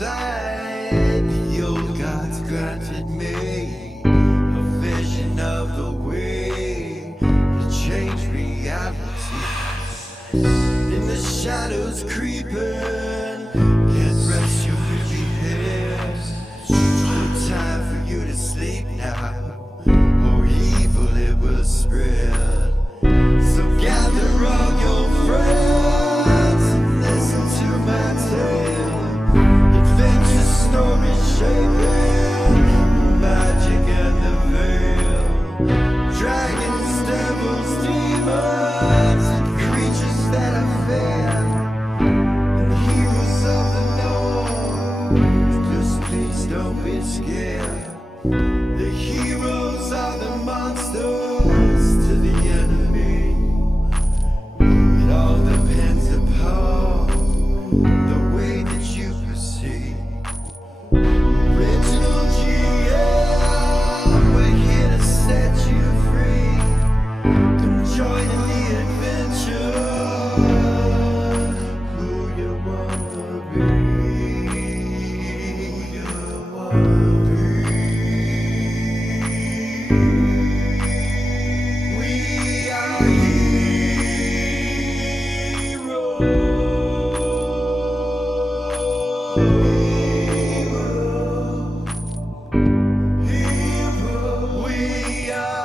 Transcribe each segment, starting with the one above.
inside. The old gods granted me a vision of the way to change reality. In the shadows creeping, can't rest your weary head. No time for you to sleep now, or evil it will spread. So gather all your friends and listen to my tale. Adventure story shaping the magic and the veil. Dragons, devils, demons, and creatures that are fair, and heroes of the north. Just please don't be scared. The heroes are the monsters to the enemy. It all depends upon the way that you proceed. Original GM, we're here to set you free. Come join in the adventure. Who you wanna be? Who you wanna be? We are heroes. We are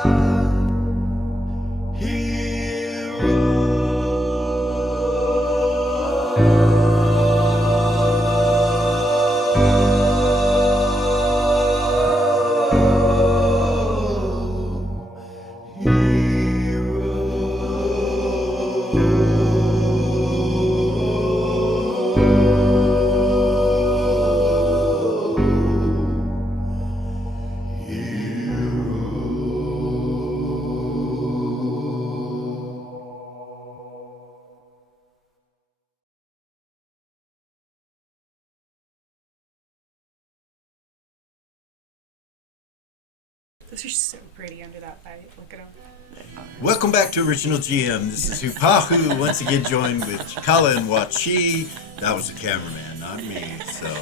Those are so pretty under that light. Look at them. Welcome back to Original GM. This is Hupahu, once again joined with Cikala and Wachi. That was the cameraman, not me, so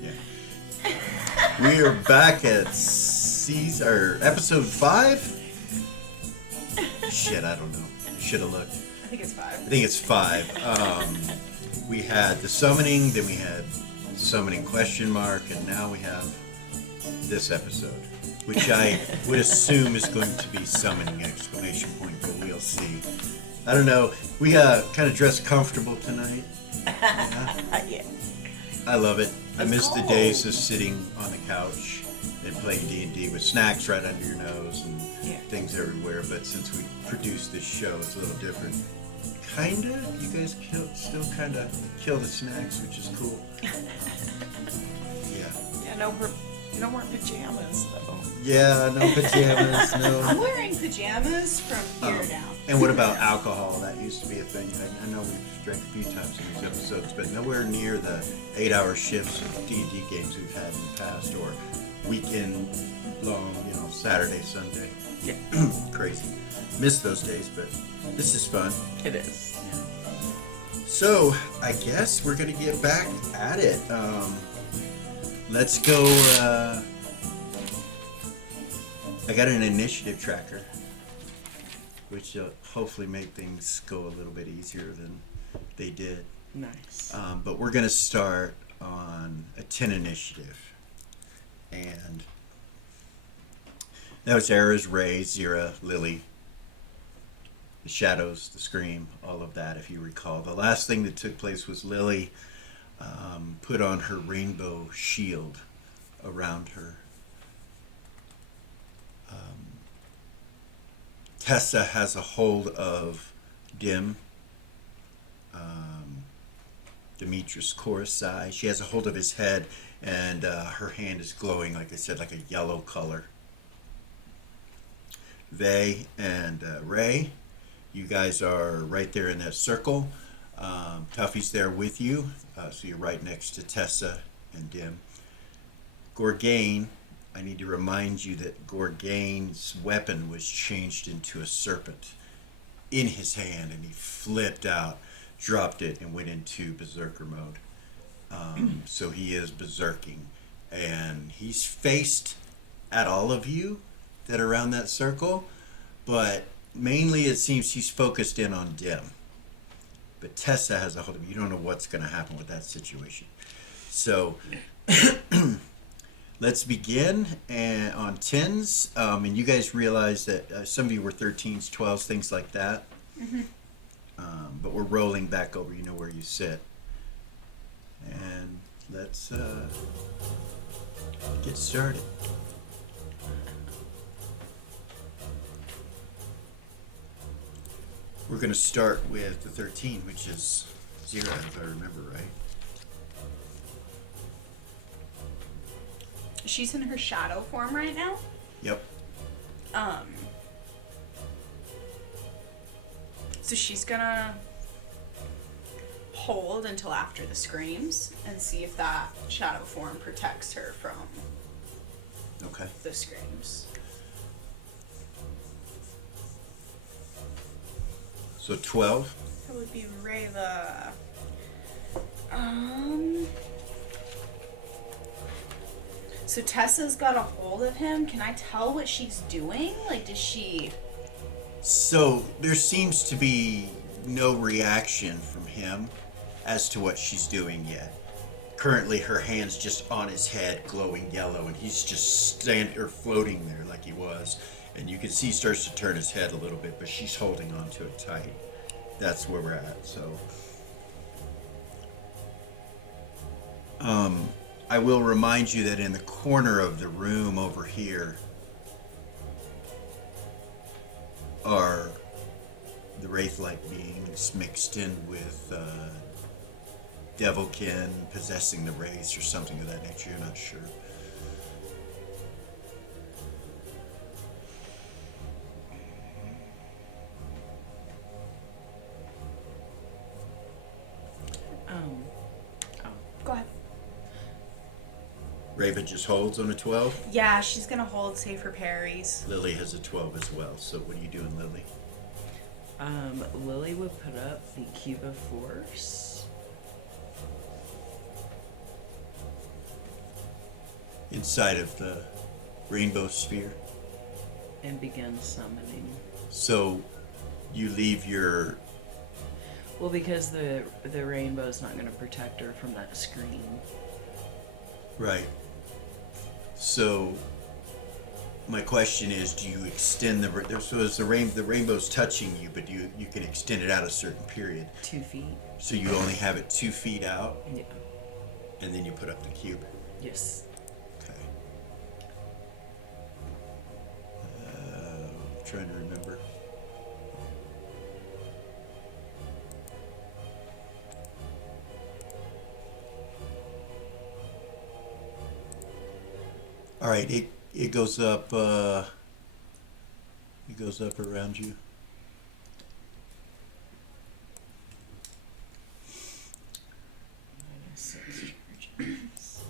yeah. We are back at episode 5? Shit, I don't know. Should have looked. I think it's 5. I think it's 5. We had the summoning, then we had summoning question mark, and now we have this episode, which I would assume is going to be summoning exclamation point, but we'll see. I don't know. We kind of dressed comfortable tonight. Yeah. I love it. I It's miss the cold. days of sitting on the couch and playing D&D with snacks right under your nose and Yeah. things everywhere. But since we produced this show, it's a little different. Kinda. You guys still kind of kill the snacks, which is cool. Yeah. Yeah, no more pajamas though. Yeah, no pajamas, I'm no. wearing pajamas from here down. And what about alcohol? That used to be a thing. I know we've drank a few times in these episodes, but nowhere near the 8-hour shifts of D&D games we've had in the past, or weekend long, Saturday, Sunday. Yeah. Crazy. Miss those days, but this is fun. It is. So, I guess we're going to get back at it. Let's go. I got an initiative tracker, which will hopefully make things go a little bit easier than they did. Nice. But we're going to start on a 10 initiative. And that was Era's, Ray, Zira, Lily, the shadows, the scream, all of that, if you recall. The last thing that took place was Lily put on her rainbow shield around her. Tessa has a hold of Dim, Demetrius Chorusai. She has a hold of his head, and her hand is glowing, like I said, like a yellow color. Vay and Ray, you guys are right there in that circle. Tuffy's there with you, so you're right next to Tessa and Dim. Gorgain, I need to remind you that Gorgain's weapon was changed into a serpent in his hand, and he flipped out, dropped it, and went into berserker mode. So he is berserking, and he's faced at all of you that are around that circle, but mainly it seems he's focused in on Dim. But Tessa has a hold of you. You don't know what's going to happen with that situation. So let's begin on 10s. And you guys realize that some of you were 13s, 12s, things like that. But we're rolling back over. You know where you sit. And let's get started. We're going to start with the 13, which is 0, if I remember right. She's in her shadow form right now. Yep. So she's gonna hold until after the screams and see if that shadow form protects her from Okay. the screams. So 12. That would be Rayla. So Tessa's got a hold of him. Can I tell what she's doing? Like, does she... So there seems to be no reaction from him as to what she's doing yet. Currently, her hand's just on his head, glowing yellow, and he's just floating there like he was. And you can see he starts to turn his head a little bit, but she's holding on to it tight. That's where we're at. So, I will remind you that in the corner of the room over here are the wraith-like beings mixed in with devilkin possessing the wraiths or something of that nature. You're not sure. Go ahead. Raven just holds on a 12. Yeah, she's gonna hold, save her parries. Lily has a 12 as well. So what are you doing, Lily? Lily would put up the cube of force. Inside of the rainbow sphere. And begin summoning. So you leave your... Well, because the rainbow's not going to protect her from that screen. Right. So my question is, do you extend the... So is the rainbow's touching you, but you can extend it out a certain period. 2 feet. So you only have it 2 feet out, Yeah. and then you put up the cube. Yes. Okay. I'm trying to remember. All right, it goes up. It goes up around you. -6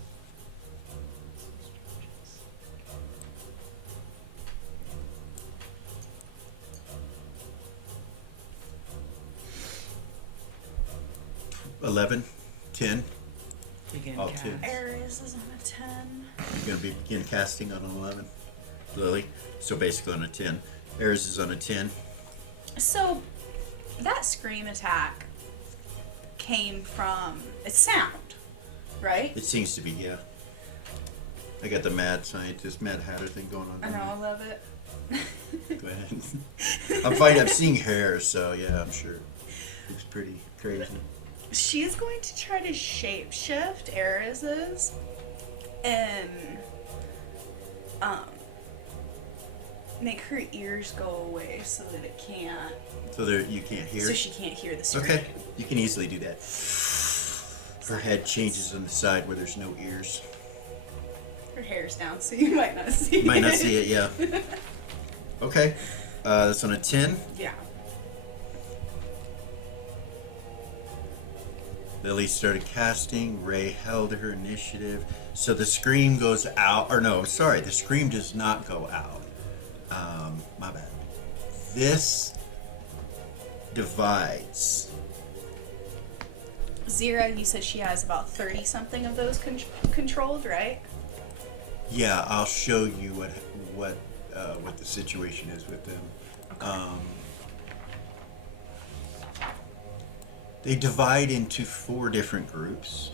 11, 10. Begin All cast. two. Aries is on a 10. You're going to begin casting on an 11, Lily. So basically on a 10. Ares is on a 10. So, that scream attack came from a sound, right? It seems to be, yeah. I got the mad scientist, mad hatter thing going on. I know, I love it. Go ahead. I'm fine. I'm seeing hair, so yeah, I'm sure. It's pretty crazy. She's going to try to shapeshift Ares's and make her ears go away so that it can't. So there, you can't hear. So she can't hear the scream. Okay, you can easily do that. Her head changes on the side where there's no ears. Her hair's down, so you might not see You might not see it, yeah. Okay, that's on a 10. Yeah. Lily started casting. Ray held her initiative. So the scream goes out. Or no, sorry, the scream does not go out. My bad. This divides. Zira, you said she has about 30 something of those controlled, right? Yeah, I'll show you what the situation is with them. They divide into 4 different groups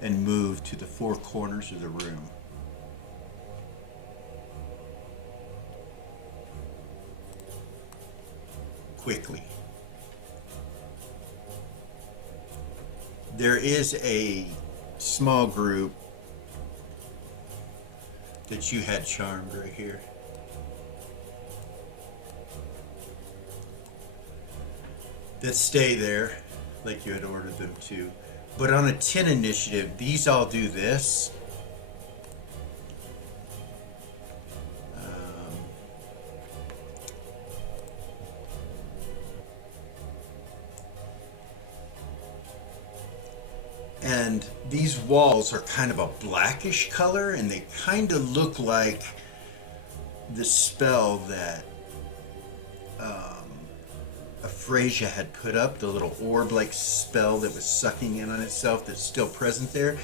and move to the 4 corners of the room. Quickly. There is a small group that you had charmed right here. That stay there like you had ordered them to. But on a 10 initiative, these all do this. And these walls are kind of a blackish color, and they kind of look like the spell that Aphrasia had put up, the little orb-like spell that was sucking in on itself that's still present there.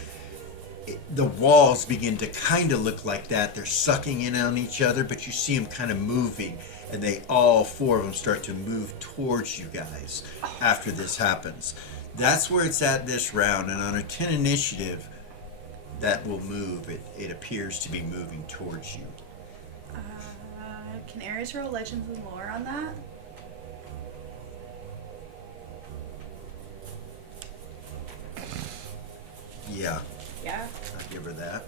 The walls begin to kind of look like that. They're sucking in on each other, but you see them kind of moving, and they all 4 of them start to move towards you guys after this happens. That's where it's at this round, and on a 10 initiative, that will move. It appears to be moving towards you. Can Aries roll Legends and Lore on that? Yeah, Yeah. I'll give her that.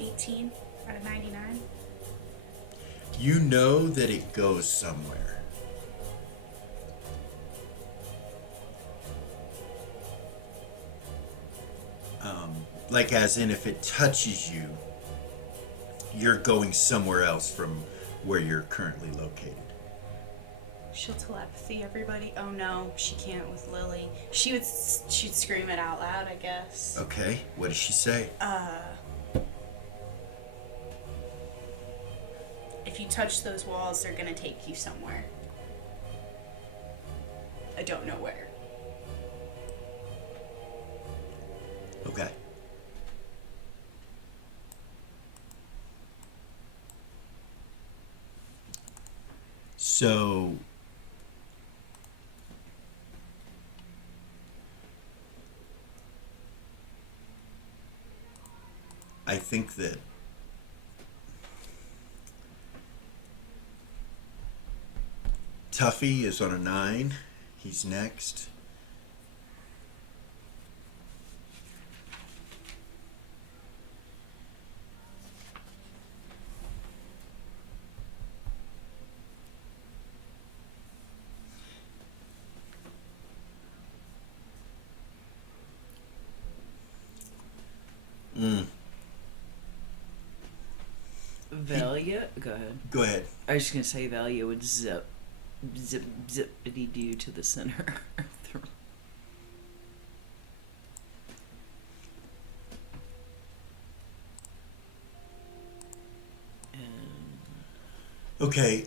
$18 out of 99. You know that it goes somewhere. Like as in if it touches you, you're going somewhere else from where you're currently located. She'll telepathy everybody. Oh no, she can't with Lily. She'd scream it out loud, I guess. Okay, what does she say? If you touch those walls, they're gonna take you somewhere. I don't know where. Okay. So I think that Tuffy is on a 9. He's next. Valia, go ahead. Go ahead. I was just gonna say Valia would zip, zippity doo to the center. Okay,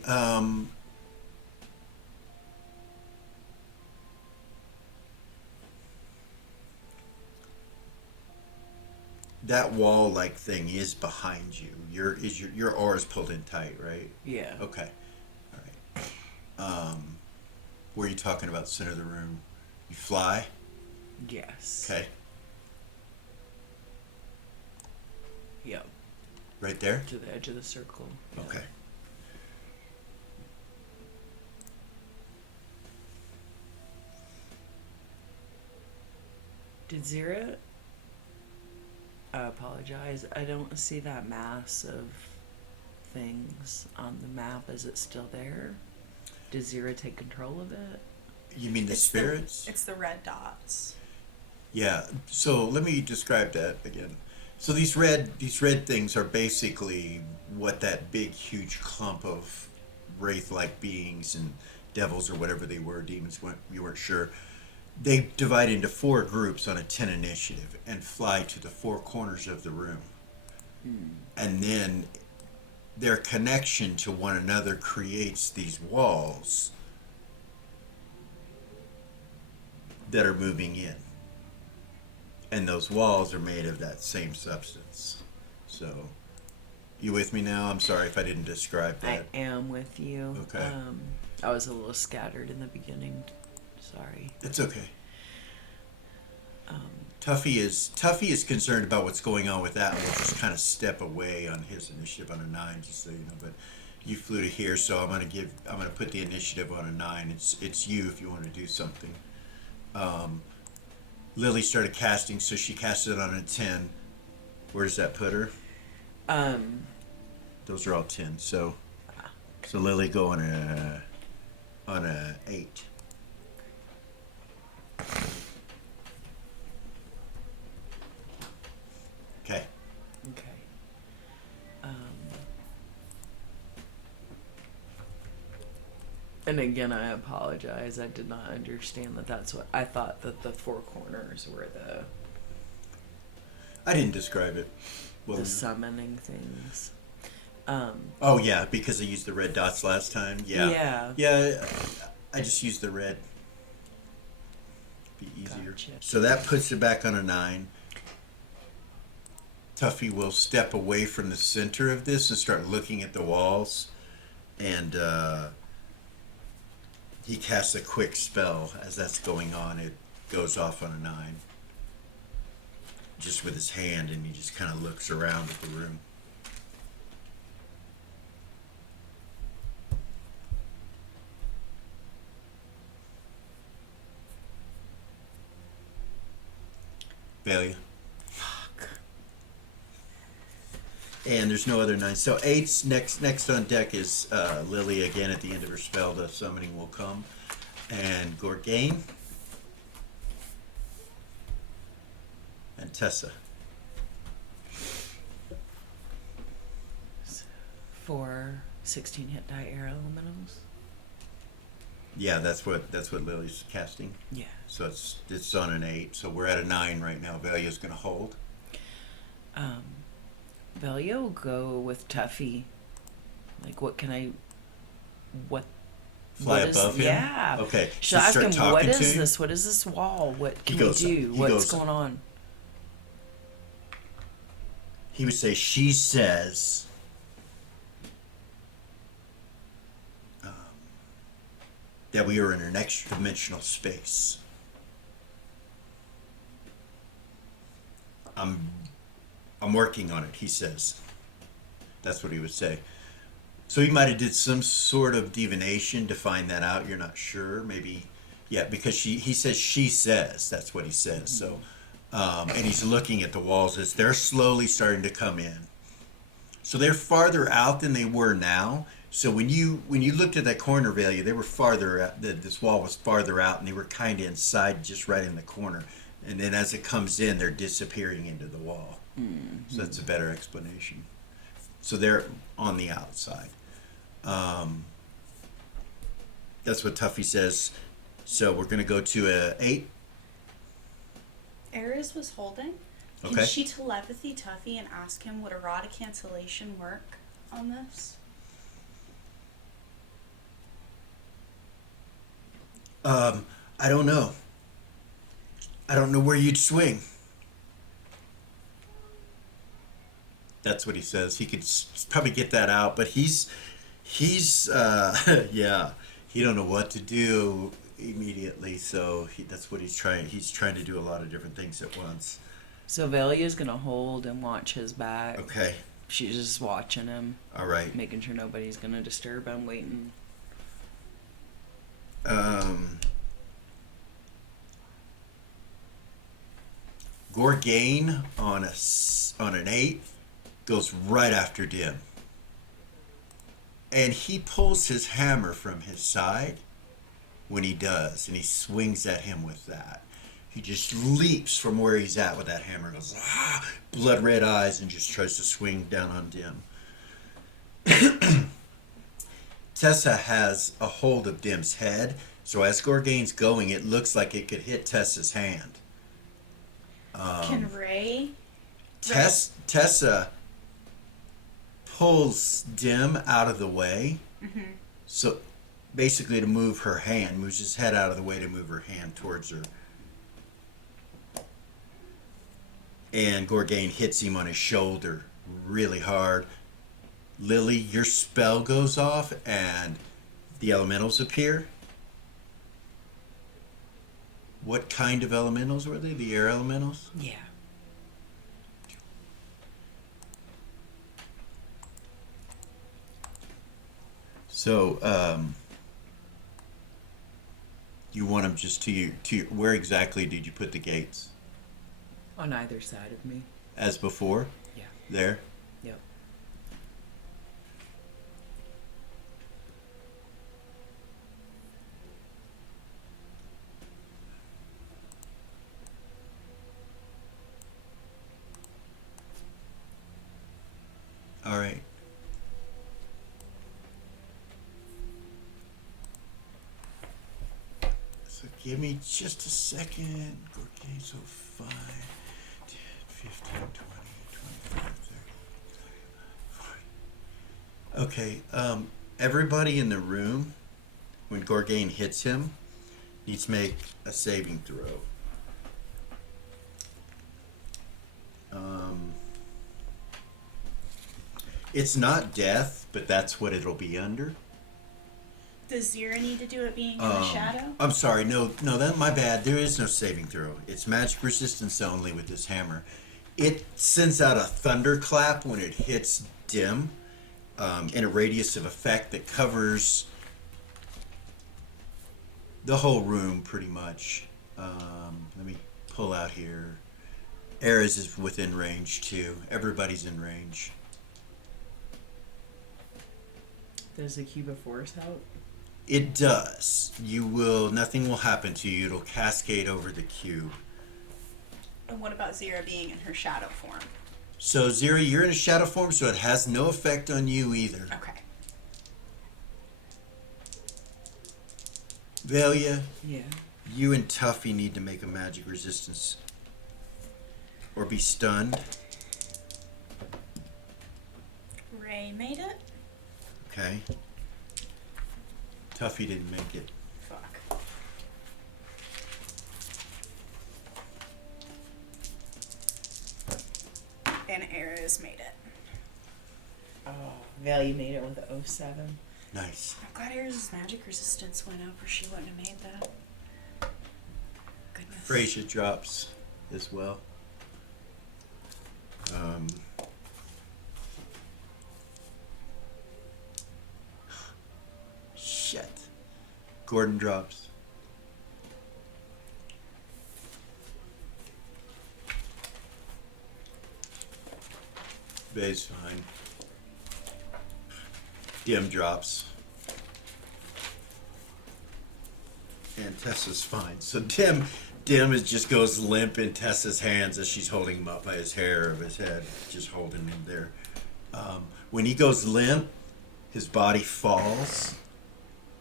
that wall-like thing is behind you. Your aura's pulled in tight, right? Yeah. Okay. All right. Were you talking about center of the room? You fly? Yes. Okay. Yep. Right there? To the edge of the circle. Yeah. Okay. Did Zira? I apologize. I don't see that mass of things on the map. Is it still there? Did Zira take control of it? You mean the spirits? It's the red dots. Yeah. So let me describe that again. So these red things are basically what that big huge clump of wraith-like beings and devils or whatever they were, demons, you weren't sure. They divide into 4 groups on a 10 initiative and fly to the 4 corners of the room. And then their connection to one another creates these walls that are moving in. And those walls are made of that same substance. So, you with me now? I'm sorry if I didn't describe I that. am with you. Okay. I was a little scattered in the beginning. Sorry. It's okay. Um, Tuffy is concerned about what's going on with that, and we'll just kind of step away on his initiative on a 9, just so you know. But you flew to here, so I'm gonna put the initiative on a 9. It's you if you want to do something. Lily started casting, so she casted on a 10. Where does that put her? Those are all 10. So Lily go on a 8. Okay. okay. And again, I apologize. I did not understand that that's what I thought, that the 4 corners were I didn't describe it. Well, the summoning things. oh yeah, because I used the red dots last time. Yeah. Yeah. Yeah. I just used the red. Be easier. Gotcha. So that puts it back on a 9. Tuffy will step away from the center of this and start looking at the walls, and he casts a quick spell. As that's going on, it goes off on a 9. Just with his hand, and he just kind of looks around at the room. Failure. Fuck. And there's no other 9. So 8's next on deck is Lily again. At the end of her spell, the summoning will come. And Gorgain. And Tessa. 4 16 hit die air elementals. Yeah, that's what Lily's casting. Yeah. So it's on an 8. So we're at a 9 right now. Valia's gonna hold. Velia will go with Tuffy. Like, what Fly what is, above him? Yeah. Okay. Should I ask start him, talking what to is him? this? What is this wall? What can goes- we do? he What's goes- going on? He would say, she says, that we are in an extra dimensional space. I'm working on it, he says. That's what he would say. So he might have did some sort of divination to find that out. You're not sure. Maybe, yeah, because he says, she says. That's what he says. So, and he's looking at the walls as they're slowly starting to come in. So they're farther out than they were now. So when you looked at that corner value, they were farther out. This wall was farther out, and they were kind of inside, just right in the corner. And then as it comes in, they're disappearing into the wall. So that's a better explanation. So they're on the outside. That's what Tuffy says. So we're going to go to a 8. Ares was holding. Can Okay. she telepathy Tuffy and ask him would a rod of cancellation work on this? I don't know. I don't know where you'd swing. That's what he says. He could probably get that out, but he's yeah, he don't know what to do immediately. So that's what he's trying. He's trying to do a lot of different things at once. So Velia's gonna hold and watch his back. Okay. She's just watching him, All right. making sure nobody's gonna disturb him, waiting. Gorgain on an 8 goes right after Dim. And he pulls his hammer from his side when he does, and he swings at him with that. He just leaps from where he's at with that hammer, goes, blood red eyes, and just tries to swing down on Dim. Tessa has a hold of Dim's head, so as Gorgain's going, it looks like it could hit Tessa's hand. Can Ray? Tessa pulls Dim out of the way. So basically to move her hand, moves his head out of the way to move her hand towards her. And Gorgain hits him on his shoulder really hard. Lily, your spell goes off and the elementals appear. What kind of elementals were they? The air elementals? Yeah. So, you want them just to your, where exactly did you put the gates? On either side of me. As before? Yeah. There? Yep. All right. So give me just a second. Okay, so 5, 10, 15, 20, 25, 30, 40. Okay, everybody in the room, when Gorgain hits him, needs to make a saving throw. It's not death, but that's what it'll be under. Does Zira need to do it being in the shadow? I'm sorry, no, that my bad. There is no saving throw. It's magic resistance only with this hammer. It sends out a thunderclap when it hits Dim, in a radius of effect that covers the whole room pretty much. Let me pull out here. Ares is within range too. Everybody's in range. Does the cube of force help? It does. Nothing will happen to you. It'll cascade over the cube. And what about Zira being in her shadow form? So, Zira, you're in a shadow form, so it has no effect on you either. Okay. Velia, Yeah. you and Tuffy need to make a magic resistance. Or be stunned. Ray made it? Okay. Tuffy didn't make it. Fuck. And Ares made it. Oh, Value made it with 07. Nice. I'm glad Ares' magic resistance went up or she wouldn't have made that. Goodness. Frasier drops as well. Shit. Gordon drops. Bay's fine. Dim drops. And Tessa's fine. So Dim just goes limp in Tessa's hands as she's holding him up by his hair of his head, just holding him there. When he goes limp, his body falls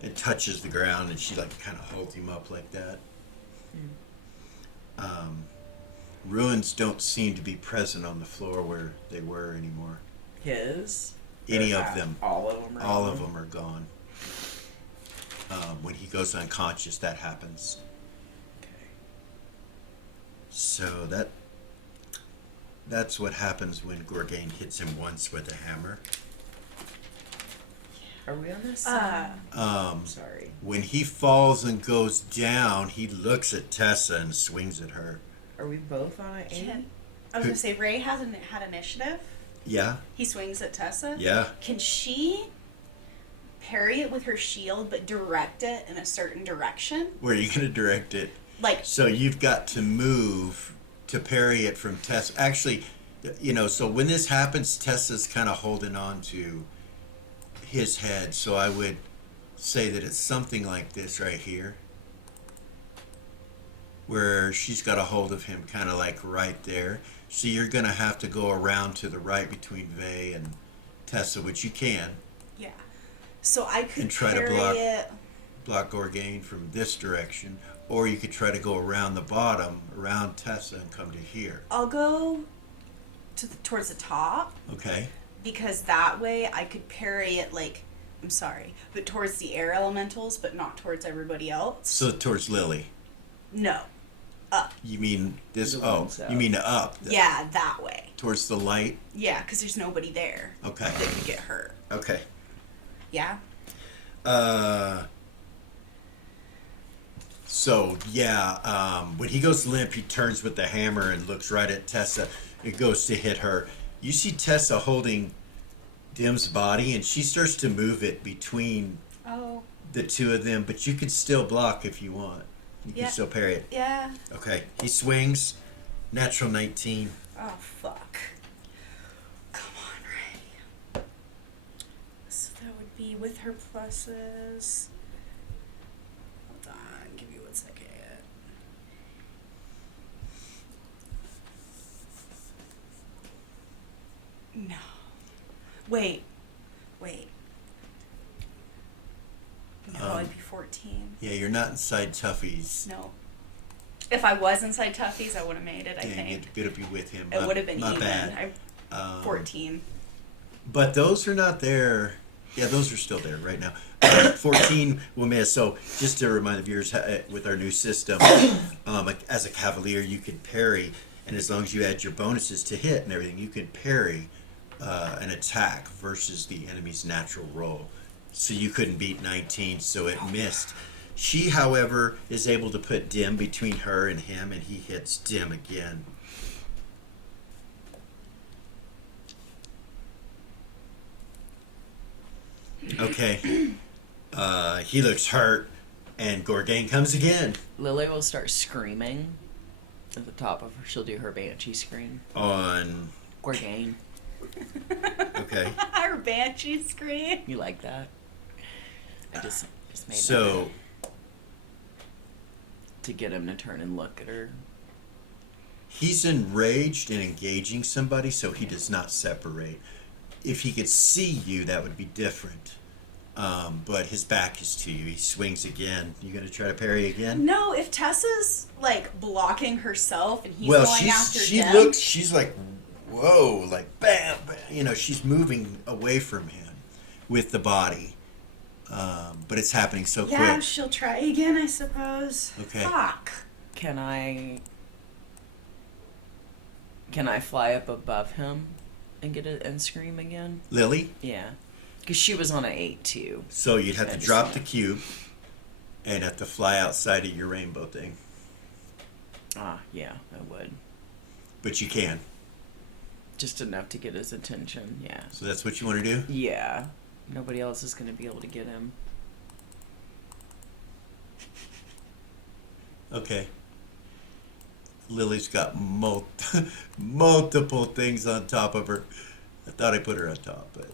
and touches the ground, and she like kind of holds him up like that. Ruins don't seem to be present on the floor where they were anymore. His? Any Or of them. All of them are All gone? of them are gone. When he goes unconscious, that happens. Okay. So that's what happens when Gorgain hits him once with a hammer. Are we on this side? Sorry. When he falls and goes down, he looks at Tessa and swings at her. Are we both on an 8? I was gonna say Ray hasn't had initiative. Yeah? He swings at Tessa. Yeah? Can she parry it with her shield but direct it in a certain direction? Where are you going to direct it? Like, So you've got to move to parry it from Tessa. Actually, so when this happens, Tessa's kind of holding on to his head. So I would say that it's something like this right here, where she's got a hold of him kind of like right there. So you're going to have to go around to the right between Vay and Tessa, which you can. yeah. So I could And try to parry block- it. Block Gorgain from this direction, or you could try to go around the bottom, around Tessa, and come to here. I'll go towards the top, Okay? because that way I could parry it like, I'm sorry, but towards the air elementals, but not towards everybody else. So towards Lily. No, up. You mean this? The Oh, ones up. you mean up? Yeah, that way. Towards the light. Yeah, because there's nobody there. Okay. That could get hurt. Okay. Yeah. So yeah, when he goes limp, he turns with the hammer and looks right at Tessa. It goes to hit her. You see Tessa holding Dim's body, and she starts to move it between Oh. the two of them, but you can still block if you want. You can Yeah. still parry it. Yeah. Okay. He swings. Natural 19. Oh, fuck. Come on, Ray. So that would be with her pluses. Hold on, give me 1 second. No. Wait. No, it'd be 14. Yeah, you're not inside Tuffy's. No. If I was inside Tuffy's, I would have made it, I Yeah, think. you'd be with him. It would have been My even. bad. 14. But those are not there. Yeah, those are still there right now. 14 will miss. So just to remind the viewers, with our new system, as a cavalier, you can parry, and as long as you add your bonuses to hit and everything, you can parry an attack versus the enemy's natural roll. So you couldn't beat 19, so it missed. She, however, is able to put Dim between her and him, and he hits Dim again. Okay. He looks hurt, and Gorgain comes again Lily will start screaming at the top of her. She'll do her banshee scream. on. Gorgain. Okay. Our banshee scream. You like that? I just made that So, to get him to turn and look at her. he's enraged and engaging somebody, so he does not separate. If he could see you, that would be different. But his back is to you. He swings again. You gonna try to parry again? No, if Tessa's like blocking herself and he's Well, going after she them. looks. She's like, whoa, like bam, bam. You know, she's moving away from him with the body. But it's happening so Yeah, quick. she'll try again, I suppose. Okay. Fuck. Can I fly up above him and get it and scream again? Lily. Yeah. Because she was on an 8 too. So you'd have I to just drop wanna- the cube and have to fly outside of your rainbow thing. Ah, yeah, I would. But you can. Just enough to get his attention, yeah. So that's what you want to do? Yeah. Nobody else is going to be able to get him. Okay. Lily's got multiple things on top of her. I thought I put her on top, but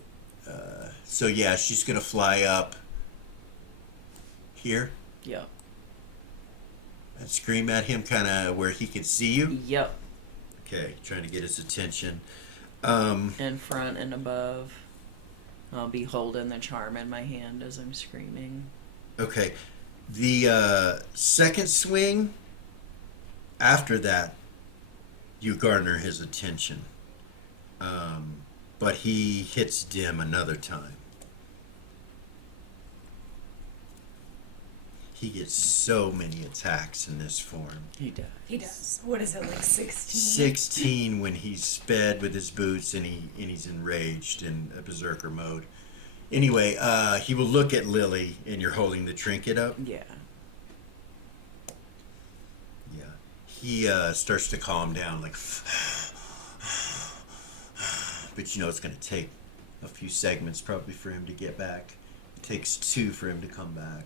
so yeah, she's gonna fly up here Yep. and scream at him, kind of where he can see you. Yep. Okay, trying to get his attention. In front and above. I'll be holding the charm in my hand as I'm screaming. Okay, the second swing. After that, you garner his attention. But he hits Dim another time. He gets so many attacks in this form. He does. He does. What is it, like 16? 16 when he's sped with his boots and he's enraged in a berserker mode. Anyway, he will look at Lily, and you're holding the trinket up. Yeah. Yeah. He starts to calm down, like, but you know it's going to take a few segments probably for him to get back. It takes 2 for him to come back,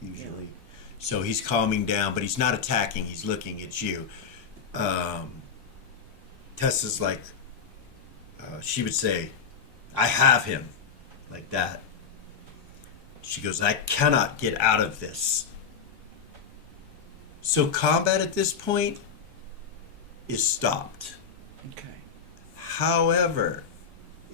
usually. Yeah. So he's calming down, but he's not attacking. He's looking at you. Tessa's like, she would say, I have him, like that. She goes, I cannot get out of this. So combat at this point is stopped. Okay. However,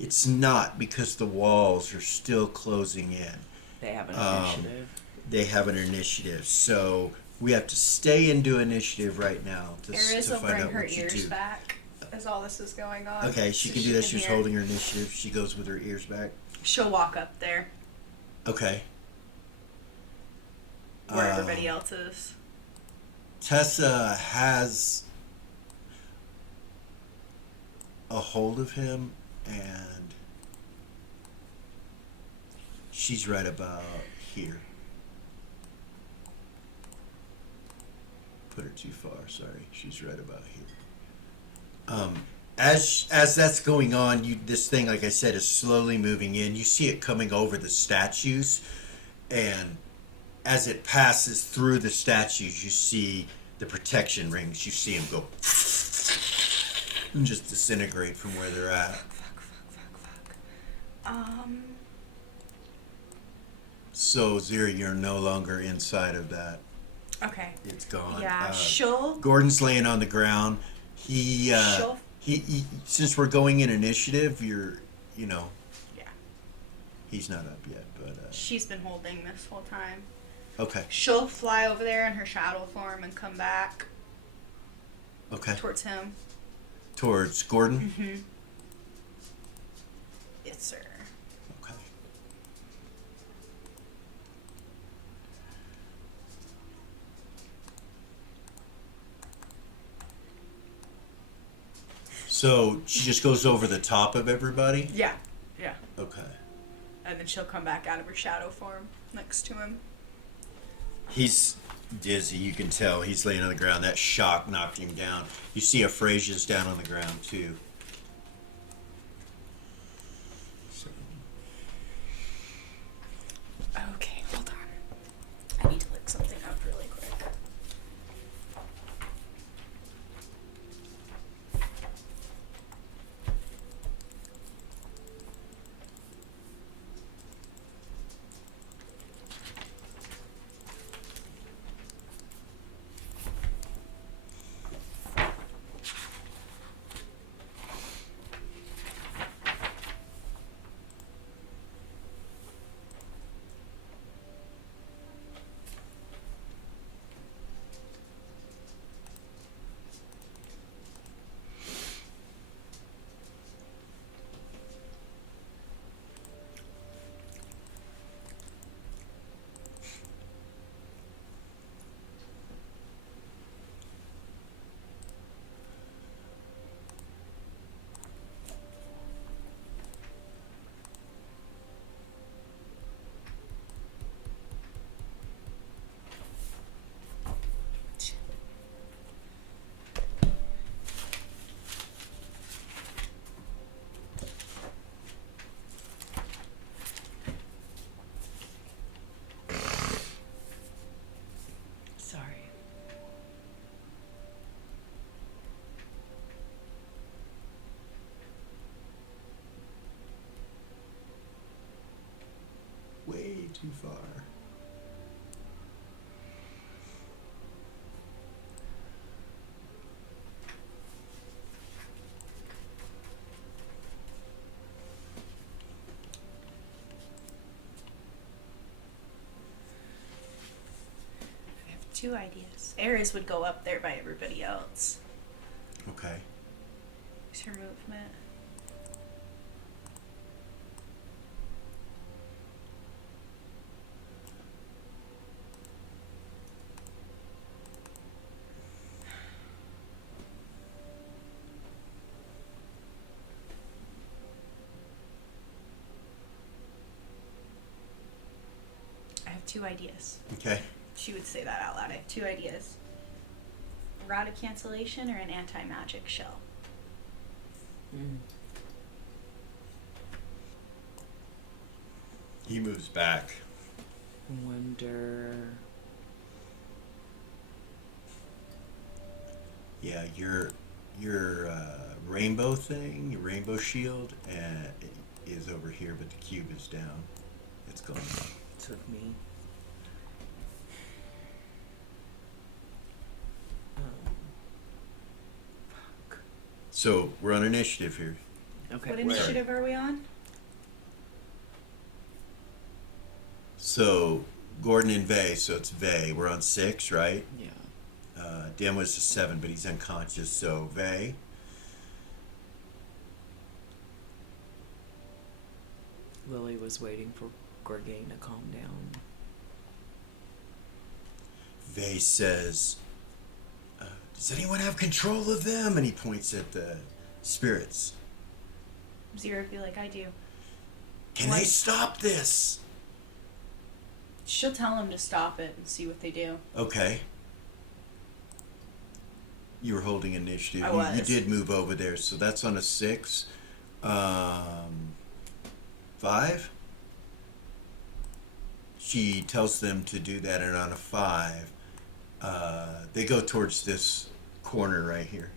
it's not, because the walls are still closing in. They have an initiative. They have an initiative, so we have to stay and do initiative right now to Eris will find bring out her what you ears do. back. as all this is going on. Okay, she so can do that. She's hear. holding her initiative. She goes with her ears back. She'll walk up there Okay. where everybody else is. Tessa has a hold of him, and she's right about here. Put her too far. Sorry, she's right about here. As that's going on, this thing, like I said, is slowly moving in. You see it coming over the statues, and as it passes through the statues, you see the protection rings. You see them go and just disintegrate from where they're at. Fuck. So Zira, you're no longer inside of that. Okay. It's gone. Yeah, she'll. Gordon's laying on the ground. She'll. He since we're going in initiative, you know, Yeah. he's not up yet, but She's been holding this whole time. okay. She'll fly over there in her shadow form and come back Okay. towards him. Towards Gordon? Mm-hmm. Yes, sir. Okay. So she just goes over the top of everybody? Yeah. Yeah. Okay. And then she'll come back out of her shadow form next to him. He's dizzy, you can tell. He's laying on the ground. That shock knocked him down. You see Afrasia's down on the ground too. So, Okay, hold on. I need to look something up really quick. Sorry. way too far. I have two ideas. Ares would go up there by everybody else. Okay. What's her movement? I have two ideas. Okay. She would say that out loud. I have two ideas. A rod of cancellation or an anti-magic shell. Mm. He moves back. Wonder. Yeah, your rainbow thing, your rainbow shield, is over here, but the cube is down. It's gone. Took me. Fuck. So we're on initiative here. Okay. What initiative are we on? So Gordon and Vay, so it's Vay. We're on 6, right? Yeah. Dan was a 7, but he's unconscious. So Vay, Lily was waiting for Gorgain to calm down. Vay says, does anyone have control of them? And he points at the spirits. Zero be like, I do. Can What? they stop this? She'll tell him to stop it and see what they do. Okay. You were holding initiative. I You was. did move over there, so that's on a 6. 5. She tells them to do that, and on a 5, they go towards this corner right here.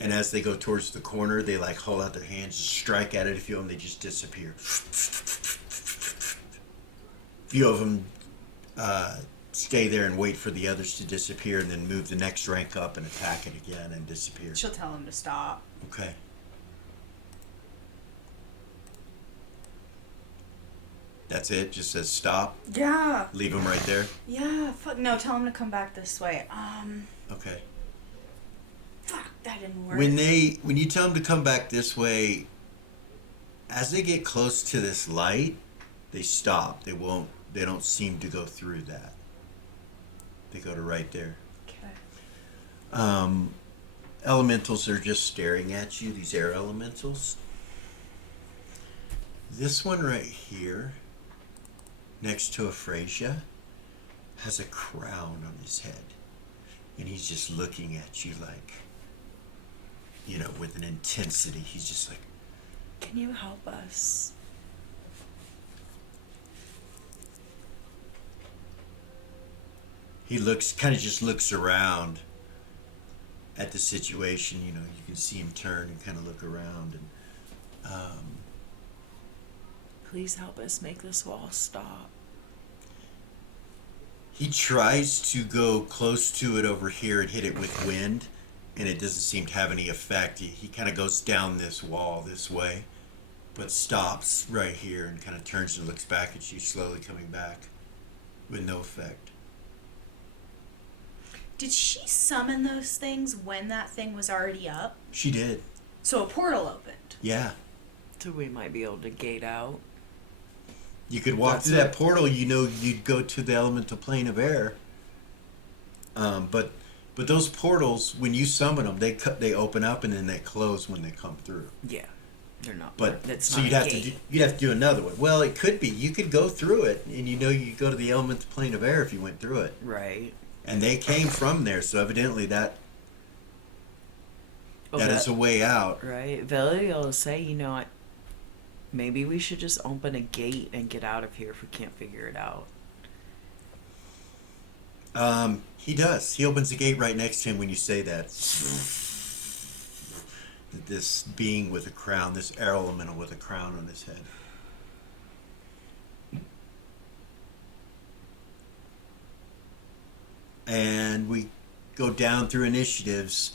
And as they go towards the corner, they like hold out their hands, just strike at it. A few of them, they just disappear. Few of them stay there and wait for the others to disappear, and then move the next rank up and attack it again and disappear. She'll tell him to stop. Okay. That's it. Just says stop. Yeah. Leave them right there. Yeah. Fuck no. Tell him to come back this way. Okay. Fuck. That didn't work. When you tell them to come back this way, as they get close to this light, they stop. They don't seem to go through that. They go to right there. Okay. Elementals are just staring at you, these air elementals. This one right here, next to Aphrasia, has a crown on his head. And he's just looking at you like, with an intensity. He's just like, Can you help us? he just looks around at the situation. You can see him turn and kind of look around. And Please help us make this wall stop. he tries to go close to it over here and hit it with wind, and it doesn't seem to have any effect. He kind of goes down this wall this way, but stops right here and kind of turns and looks back at you, slowly coming back with no effect. Did she summon those things when that thing was already up? She did. So a portal opened. Yeah. So we might be able to gate out. You could walk That's through that it. portal, you'd go to the elemental plane of air. But those portals, when you summon them, they open up and then they close when they come through. Yeah. They're not. But that's so not you'd a have gate. to do another one. Well, it could be you could go through it, and you go to the elemental plane of air if you went through it, Right. and they came from there. So evidently that Oh, that is a way out. Right. Veli will say, maybe we should just open a gate and get out of here if we can't figure it out. He does. He opens the gate right next to him when you say that. This being with a crown, this air elemental with a crown on his head. And we go down through initiatives.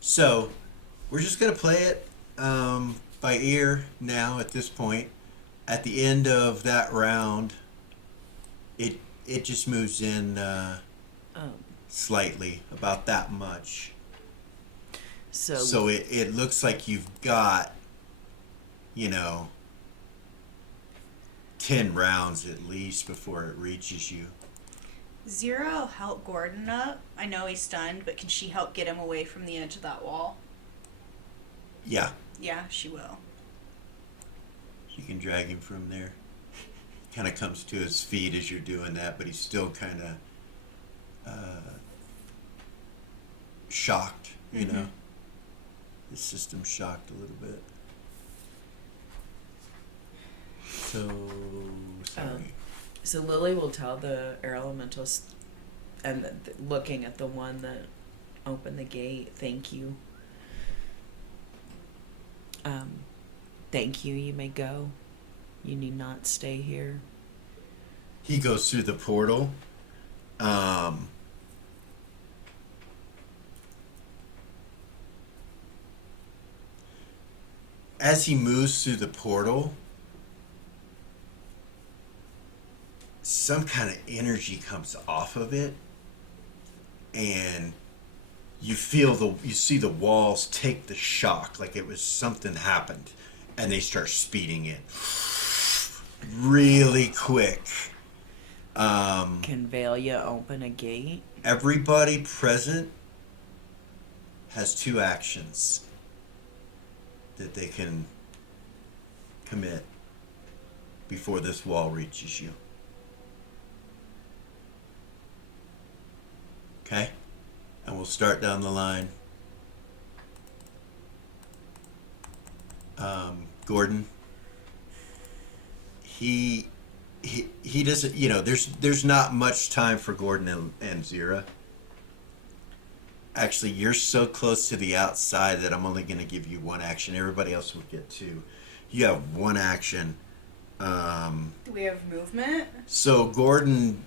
So we're just going to play it by ear now at this point. At the end of that round, it just moves in slightly, about that much. So it looks like you've got, 10 rounds at least before it reaches you. Zero help Gordon up. I know he's stunned, but can she help get him away from the edge of that wall? Yeah, Yeah, she will. you can drag him from there. Kind of comes to his feet as you're doing that, but he's still kind of shocked, Mhm. His system's shocked a little bit. So, sorry. So Lily will tell the air elementals, and looking at the one that opened the gate, thank you. Thank you. You may go. You need not stay here. He goes through the portal. As he moves through the portal, some kind of energy comes off of it, and you see the walls take the shock like it was something happened, and they start speeding in really quick. Can Valia open a gate? Everybody present has two actions that they can commit before this wall reaches you. Okay? And we'll start down the line. Gordon, he doesn't, there's not much time for Gordon and Zira. Actually, you're so close to the outside that I'm only going to give you one action. Everybody else will get two. You have one action. Do we have movement? So Gordon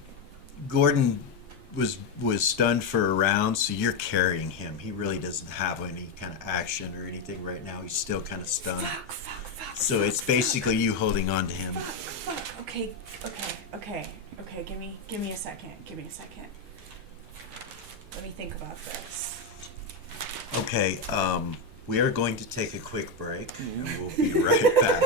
was stunned for a round, so you're carrying him. He really doesn't have any kind of action or anything right now. He's still kind of stunned. Fuck. So it's basically you holding on to him. Fuck. Okay. Give me a second. Let me think about this. Okay, we are going to take a quick break, and we'll be right back.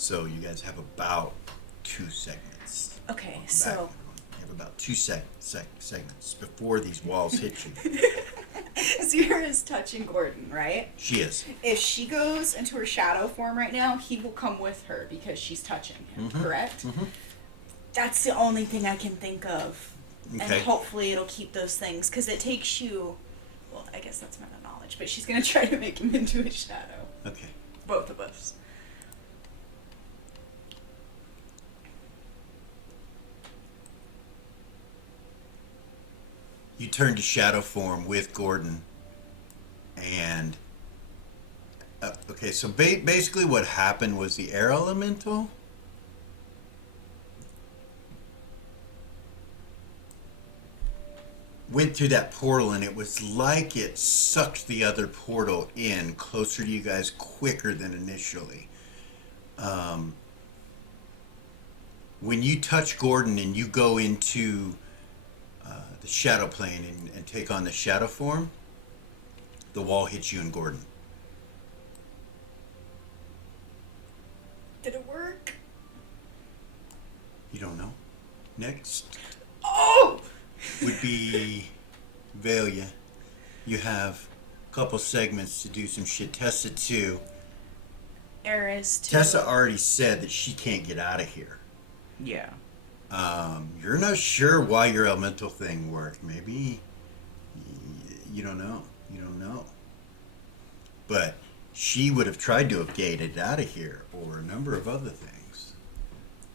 So you guys have about 2 segments. Okay, Back. so You have about 2 segments before these walls hit you. Zira is touching Gordon, right? She is. If she goes into her shadow form right now, he will come with her because she's touching him, correct? Mm-hmm. That's the only thing I can think of. Okay. And hopefully it'll keep those things, because it takes you, well, I guess that's meta knowledge, but she's going to try to make him into a shadow. Okay. Both of us. You turn to shadow form with Gordon, and okay, so basically what happened was the air elemental went through that portal, and it was like it sucked the other portal in closer to you guys quicker than initially. When you touch Gordon and you go into the shadow plane and take on the shadow form, the wall hits you and Gordon. Did it work? You don't know. Next Oh! would be Valia. You have a couple segments to do some shit. Tessa too. Eris too. Tessa already said that she can't get out of here. Yeah. You're not sure why your elemental thing worked. Maybe you don't know. You don't know. But she would have tried to have gated out of here, or a number of other things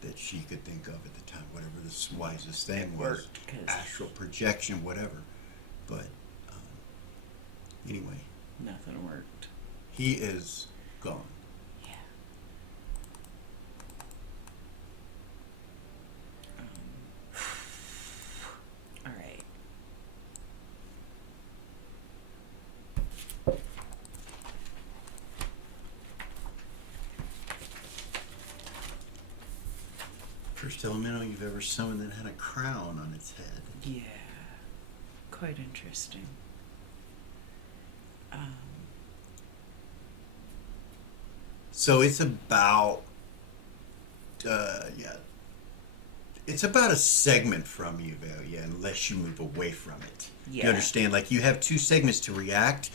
that she could think of at the time. Whatever the wisest thing It was, worked, 'cause- astral projection, whatever. But anyway, Nothing worked. he is gone. Yeah. All right. First elemental you've ever summoned that had a crown on its head. Yeah. Quite interesting. So it's about, it's about a segment from you, Valia, unless you move away from it. You Yeah. understand? Like, you have 2 segments to react,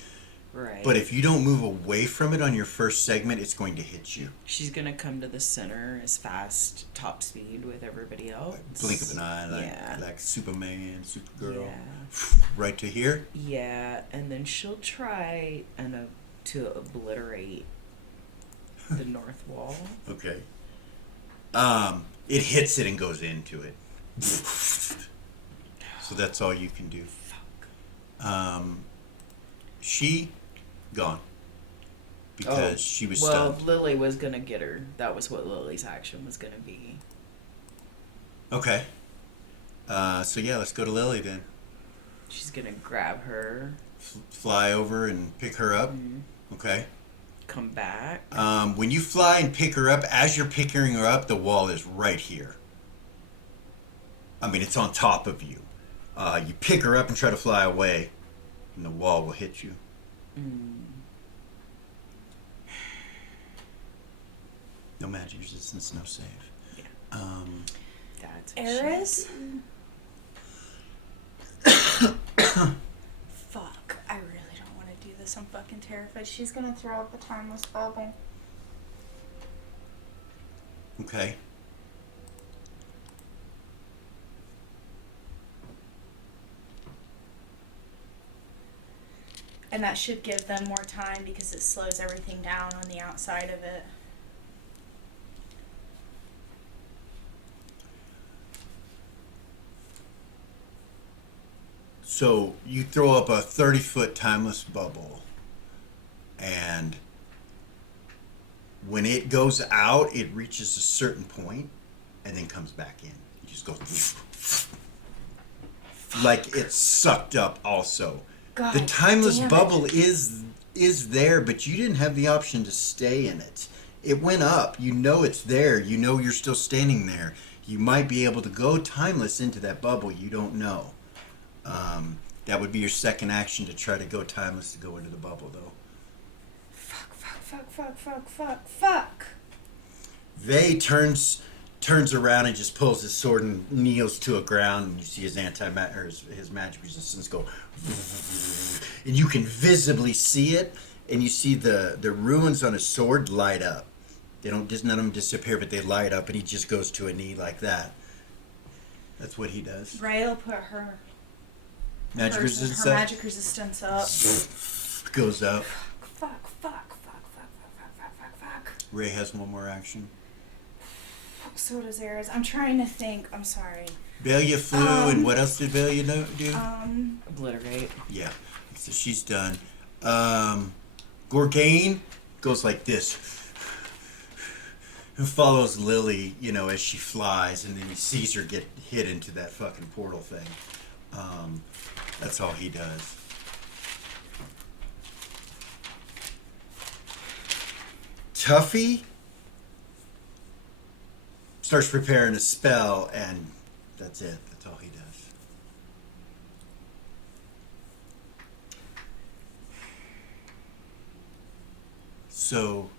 Right. but if you don't move away from it on your first segment, it's going to hit you. She's gonna come to the center as fast, top speed with everybody else. Blink of an eye, Yeah. like Superman, Supergirl. Yeah. Right to here? Yeah, and then she'll try to obliterate the north wall. Okay. It hits it and goes into it. So that's all you can do. Fuck. She gone because she was Well, stunned. Lily was gonna get her. That was what Lily's action was gonna be. Okay. So yeah, let's go to Lily then. She's gonna grab her, Fly over and pick her up. Okay. come back. When you fly and pick her up, as you're picking her up, the wall is right here. I mean, it's on top of you. You pick her up and try to fly away, and the wall will hit you. No magic resistance, no save. Yeah. That's what Eris? Fuck. I really don't want to do this. I'm fucking terrified. She's gonna throw up a timeless bubble. Okay. And that should give them more time because it slows everything down on the outside of it. So you throw up a 30-foot timeless bubble, and when it goes out, it reaches a certain point and then comes back in. It just goes like it's sucked up also. God The timeless damn it. bubble is there, but you didn't have the option to stay in it. It went up. You know it's there. You know you're still standing there. You might be able to go timeless into that bubble. You don't know. That would be your second action to try to go timeless to go into the bubble, though. Fuck. Vey turns around and just pulls his sword and kneels to a ground, and you see his his magic resistance go, and you can visibly see it, and you see the runes on his sword light up. They don't, just none of them disappear, but they light up, and he just goes to a knee like that. That's what he does. Ray will put her Magic resistance her up. magic resistance up. Goes up. Fuck. Ray has one more action. So does Ares. I'm trying to think. I'm sorry. Belia flew, and what else did Belia do? Obliterate. Yeah, so she's done. Gorgain goes like this, and follows Lily, as she flies, and then he sees her get hit into that fucking portal thing. That's all he does. Tuffy starts preparing a spell, and that's it. That's all he does. So,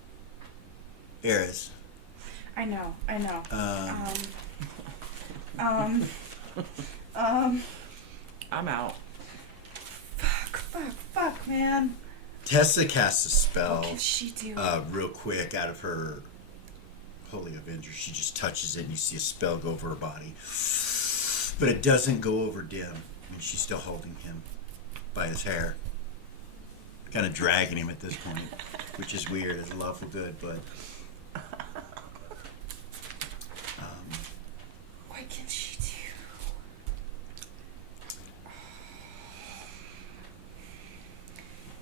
Eris. I know. I'm out. Fuck, man. Tessa casts a spell. What can she do? Real quick out of her Holy Avenger. She just touches it, and you see a spell go over her body. But it doesn't go over Dim. I mean, she's still holding him by his hair. Kind of dragging him at this point, which is weird. It's lawful good, but... What can she do?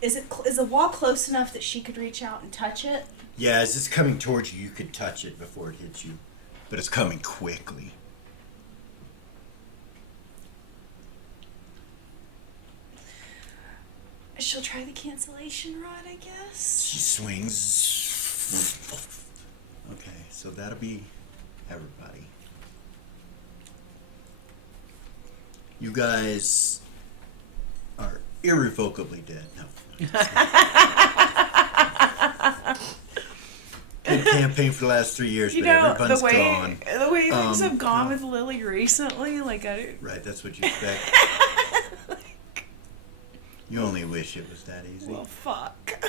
Is the wall close enough that she could reach out and touch it? Yeah, as it's coming towards you, you could touch it before it hits you. But it's coming quickly. She'll try the cancellation rod, I guess. She swings. Okay, so that'll be everybody. You guys are irrevocably dead. No. Good campaign for the last 3 years, but everyone's gone. The way things have gone with Lily recently, Right, that's what you expect. You only wish it was that easy. Well, fuck.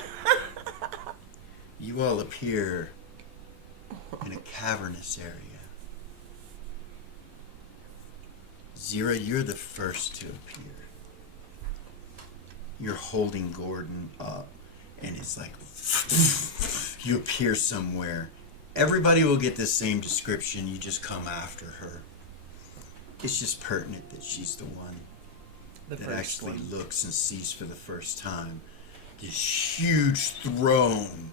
You all appear in a cavernous area. Zira, you're the first to appear. You're holding Gordon up, and it's like you appear somewhere. Everybody will get the same description. You just come after her. It's just pertinent that she's the one that actually looks and sees for the first time this huge throne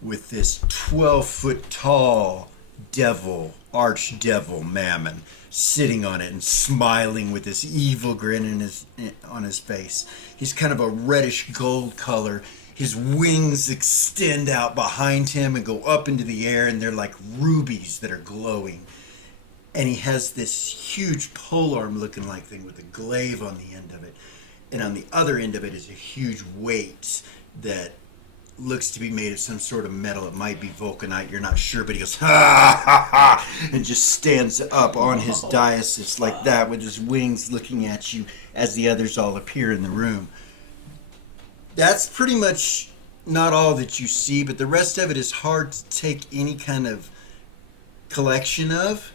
with this 12-foot tall devil, archdevil Mammon, sitting on it and smiling with this evil grin on his face. He's kind of a reddish gold color. His wings extend out behind him and go up into the air, and they're like rubies that are glowing. And he has this huge polearm looking like thing with a glaive on the end of it. And on the other end of it is a huge weight that looks to be made of some sort of metal. It might be vulcanite, you're not sure, but he goes, ha ha ha, and just stands up on his dais like that with his wings looking at you as the others all appear in the room. That's pretty much not all that you see, but the rest of it is hard to take any kind of collection of.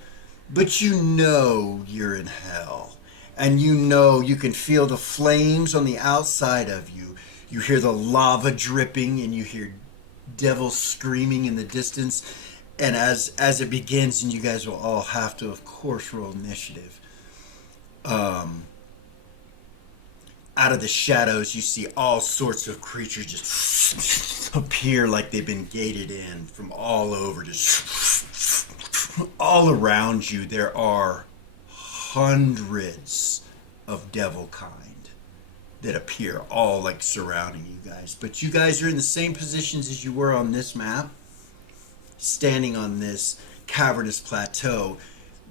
But you know you're in hell. And you know you can feel the flames on the outside of you. You hear the lava dripping, and you hear devils screaming in the distance. And as it begins, and you guys will all have to, of course, roll initiative. Out of the shadows, you see all sorts of creatures just appear like they've been gated in from all over, just all around you. There are hundreds of devil kind that appear, all like surrounding you guys. But you guys are in the same positions as you were on this map, standing on this cavernous plateau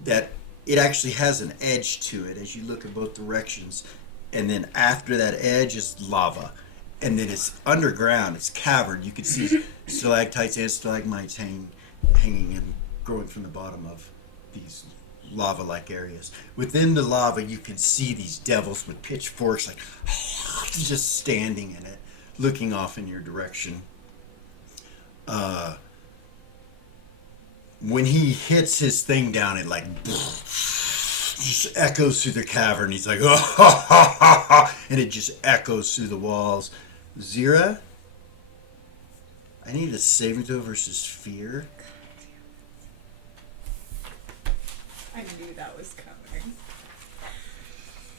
that it actually has an edge to it as you look in both directions. And then after that edge is lava. And then it's underground, it's cavern. You can see stalactites and stalagmites hanging hanging and growing from the bottom of these lava-like areas. Within the lava, you can see these devils with pitchforks, like just standing in it, looking off in your direction. When he hits his thing down, it like just echoes through the cavern. He's like, oh, ha, ha, ha, ha, and it just echoes through the walls. Zira, I need a saving throw versus fear. I knew that was coming.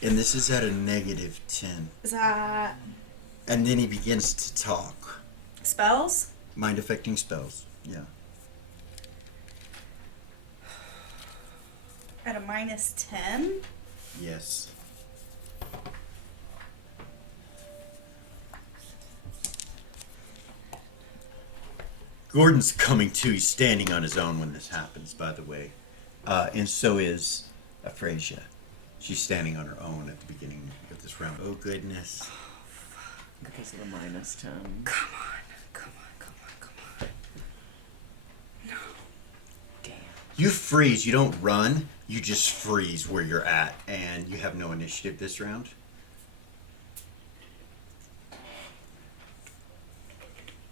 And this is at a -10. Is that And then he begins to talk. spells? Mind affecting spells. Yeah. At a -10? Yes. Gordon's coming to. He's standing on his own when this happens, by the way. And so is Afrasia. She's standing on her own at the beginning of this round. Oh, goodness. Because of the -10. Come on, come on, come on, come on. No. Damn. You freeze. You don't run. You just freeze where you're at. And you have no initiative this round.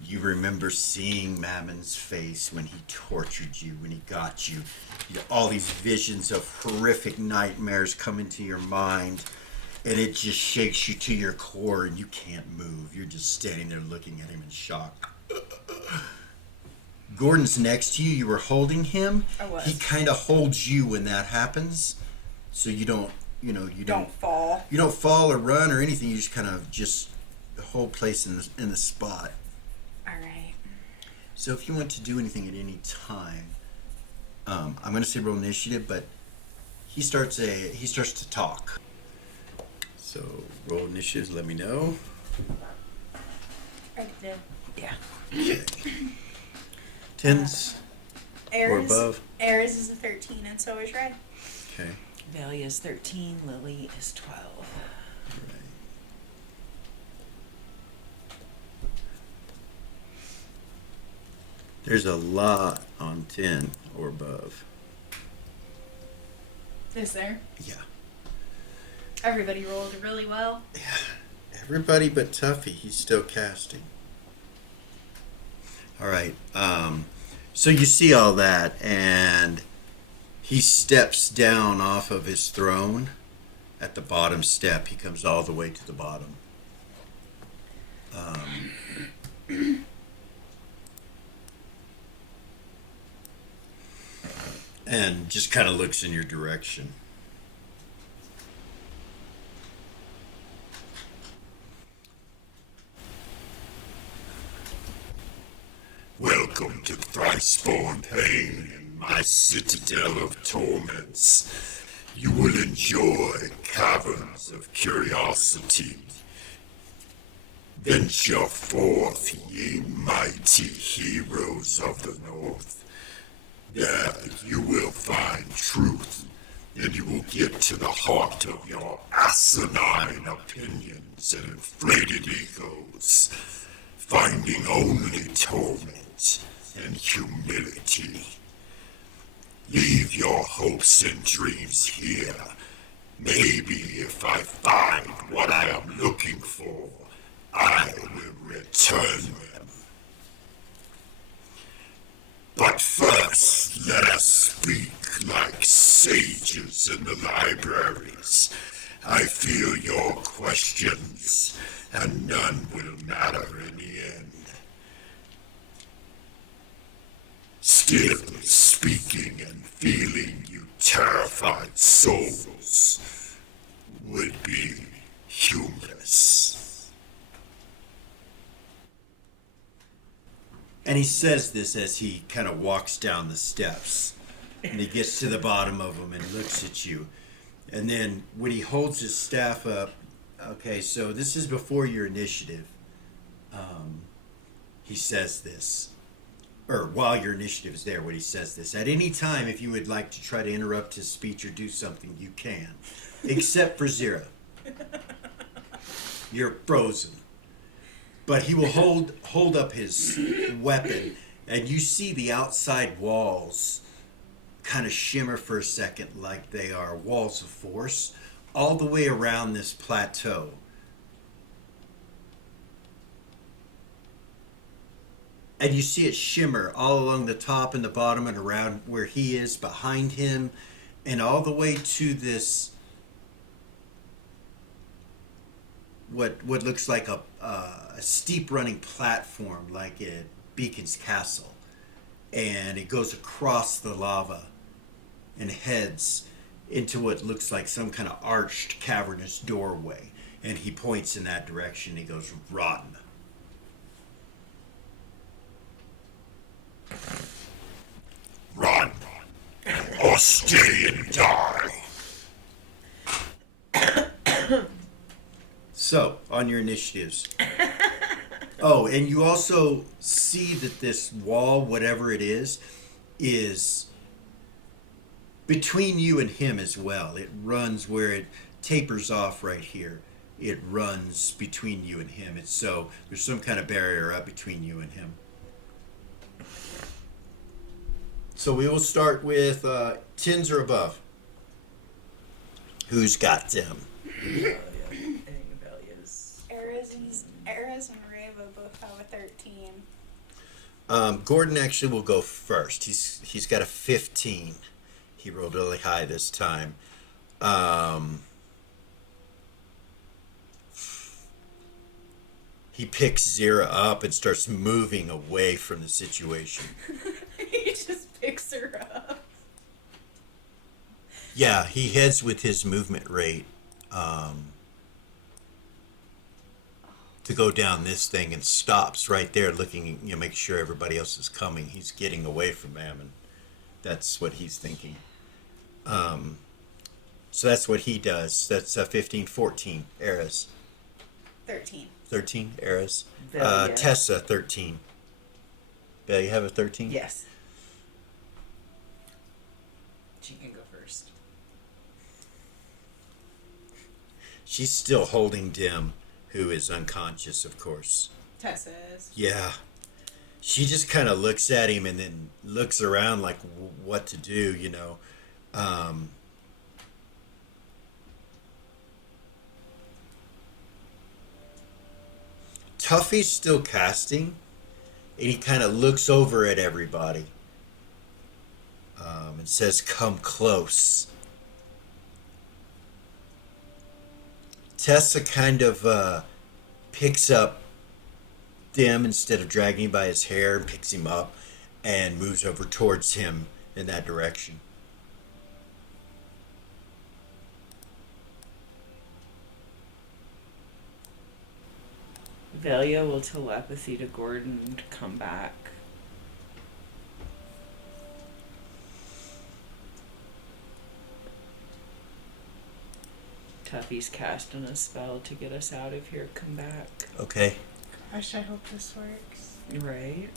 You remember seeing Mammon's face when he tortured you, when he got you. All these visions of horrific nightmares come into your mind, and it just shakes you to your core, and you can't move. You're just standing there looking at him in shock. Gordon's next to you. You were holding him. I was. He kind of holds you when that happens, so you don't, you Don't fall. you don't fall or run or anything. You just kind of just hold place in the spot. All right. So if you want to do anything at any time, I'm going to say roll initiative, but he starts to talk. So roll initiatives. Let me know. I did. Yeah. Okay. Tens or Ares. above. Ares is a 13, and so is Red. Okay. Valia is 13, Lily is 12. Right. There's a lot on 10 or above. Is there? Yeah. Everybody rolled really well. Everybody but Tuffy. He's still casting. All right. So you see all that, and he steps down off of his throne at the bottom step. He comes all the way to the bottom. And just kind of looks in your direction. Welcome to Thrice-Born Pain in my citadel of torments. You will enjoy caverns of curiosity. Venture forth, ye mighty heroes of the North. There you will find truth, and you will get to the heart of your asinine opinions and inflated egos, finding only torment and humility. Leave your hopes and dreams here. Maybe if I find what I am looking for, I will return them. But first, let us speak like sages in the libraries. I feel your questions, and none will matter in the end. Still speaking and feeling, you terrified souls would be humorous. And he says this as he kind of walks down the steps. And he gets to the bottom of them and looks at you. And then when he holds his staff up, okay, so this is before your initiative. He says this. Or while your initiative is there, when he says this. At any time, if you would like to try to interrupt his speech or do something, you can. Except for Zira. You're frozen. But he will hold up his weapon, And you see the outside walls kind of shimmer for a second like they are walls of force all the way around this plateau. And you see it shimmer all along the top and the bottom and around where he is, behind him, and all the way to this what looks like a steep running platform like at Beacon's Castle. And it goes across the lava and heads into what looks like some kind of arched cavernous doorway. And he points in that direction. He goes, "Rotten." Run, or stay and die. So, on your initiatives. Oh, and you also see that this wall, whatever it is between you and him as well. It runs where it tapers off right here. It runs between you and him. It's so there's some kind of barrier up between you and him. So we will start with 10s or above. Who's got them? Eras and Reva both have a 13. Gordon actually will go first. He's got a 15. He rolled really high this time. He picks Zira up and starts moving away from the situation. He just picks her up. Yeah, he heads with his movement rate to go down this thing and stops right there looking, make sure everybody else is coming. He's getting away from them, and that's what he's thinking. So that's what he does. That's 15, 14, Eras. 13. 13, Eras. Velia. Tessa, 13. Yeah, you have a 13? Yes. She can go first. She's still holding Dim, who is unconscious, of course. Tessa's. Yeah. She just kind of looks at him and then looks around like what to do, Tuffy's still casting, and he kind of looks over at everybody and says, "Come close." Tessa kind of picks up Dim instead of dragging him by his hair, and picks him up and moves over towards him in that direction. Velia will telepathy to Gordon to come back. Tuffy's casting a spell to get us out of here. Come back. Okay. Gosh, I hope this works. Right.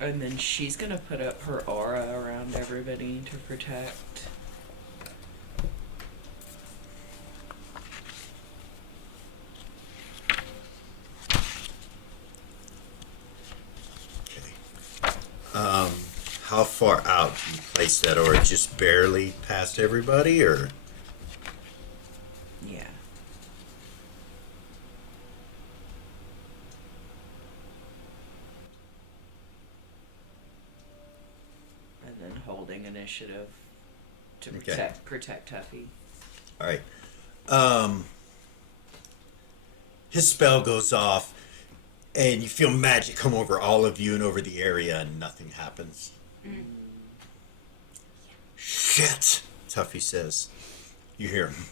And then she's gonna put up her aura around everybody to protect. Okay. How far out do you place that, or just barely past everybody, or? Yeah. And then holding initiative to Okay. protect Tuffy. All right. His spell goes off, and you feel magic come over all of you and over the area, and nothing happens. Shit, Tuffy says. You hear him.